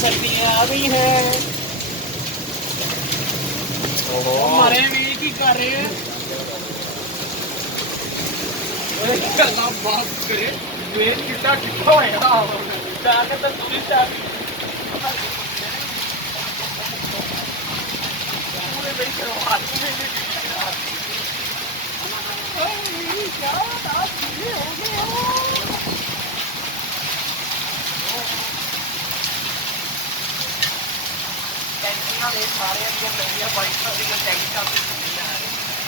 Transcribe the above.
सर्दियाँ आ गई हैं। हमारे वीर की कर रहे हैं। अल्लाह बात करे वीर कितना कितना है जाके तो पूरी चाबी पूरे नहीं करवा दूंगे क्या बात ये हो गया टैक्सियां देख सारे अंदर लगिया बाइक का भी टैक्सी का भी